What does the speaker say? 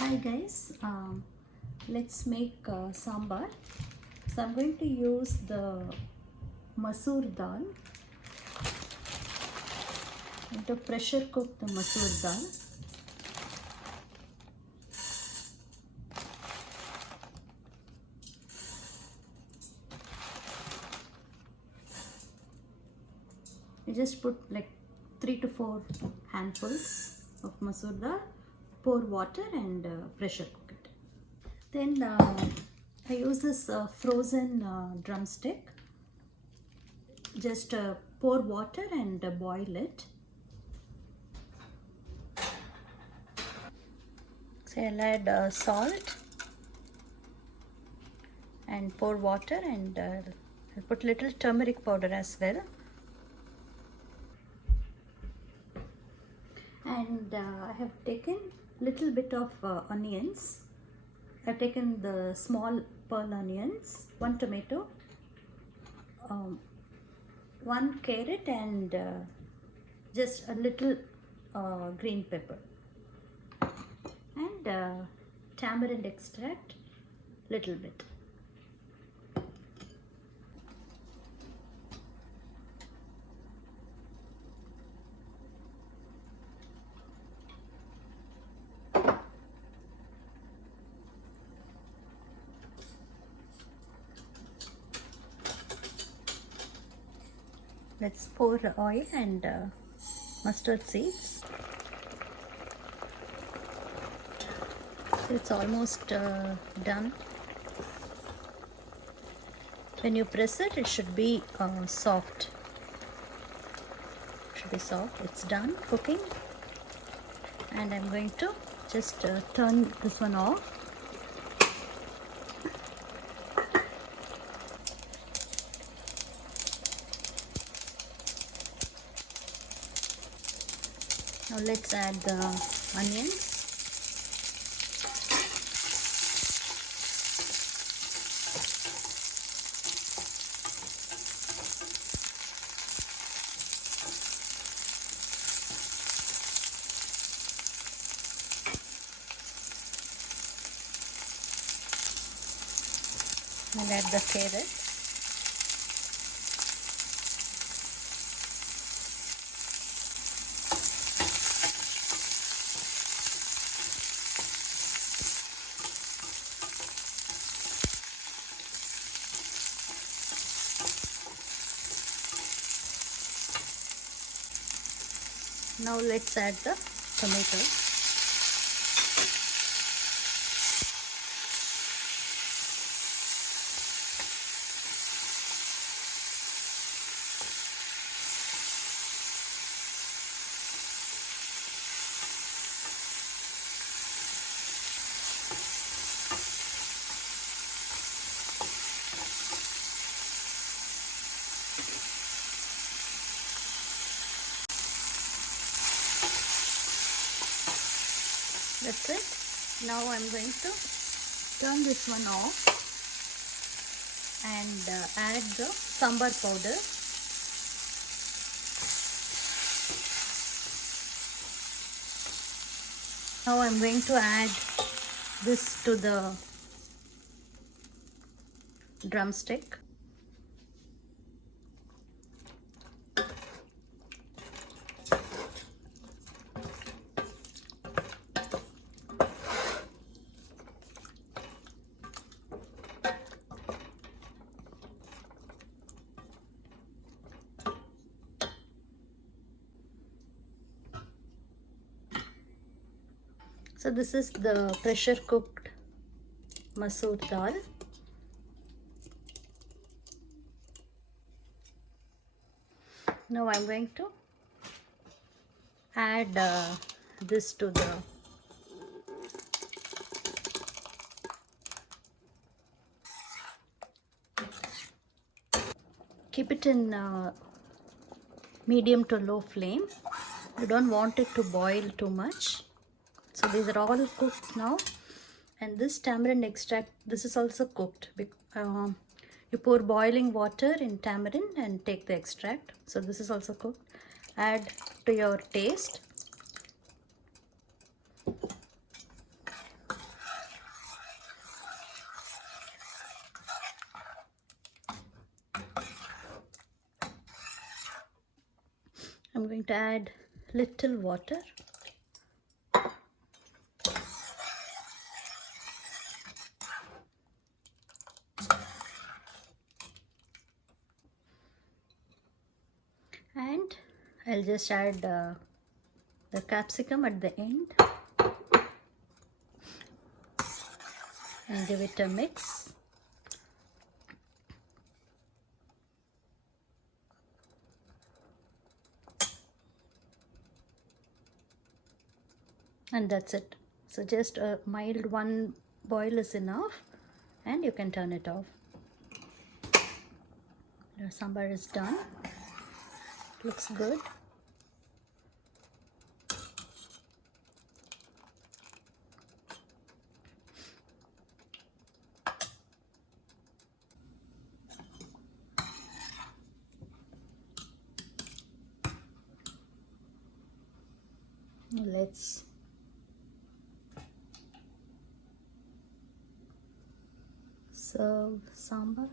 Hi guys, let's make sambar. So I'm going to use the masoor dal. I'm going to pressure cook the masoor dal. You just put like 3 to 4 handfuls of masoor dal, pour water and pressure cook it. Then I use this frozen drumstick. Just pour water and boil it. So I'll add salt and pour water, and I'll put little turmeric powder as well. And I have taken little bit of onions. I've taken the small pearl onions, 1 tomato, 1 carrot, and just a little green pepper, and tamarind extract, little bit. Let's pour oil and mustard seeds. It's almost done. When you press it, it should be soft. Should be soft. It's done cooking, and I'm going to just turn this one off. Now let's add the onions. I'll add the carrot. Now let's add the tomatoes. That's it. Now I'm going to turn this one off and add the sambar powder. Now I'm going to add this to the drumstick. So this is the pressure cooked masoor dal. Now I'm going to add this to the keep it in medium to low flame. You don't want it to boil too much. So these are all cooked now, and this tamarind extract, this is also cooked. You pour boiling water in tamarind and take the extract. So this is also cooked. Add to your taste. going to add little water. And I'll just add the capsicum at the end and give it a mix. And that's it. So just a mild one boil is enough, and you can turn it off. Your sambar is done. Looks good. Let's serve sambar.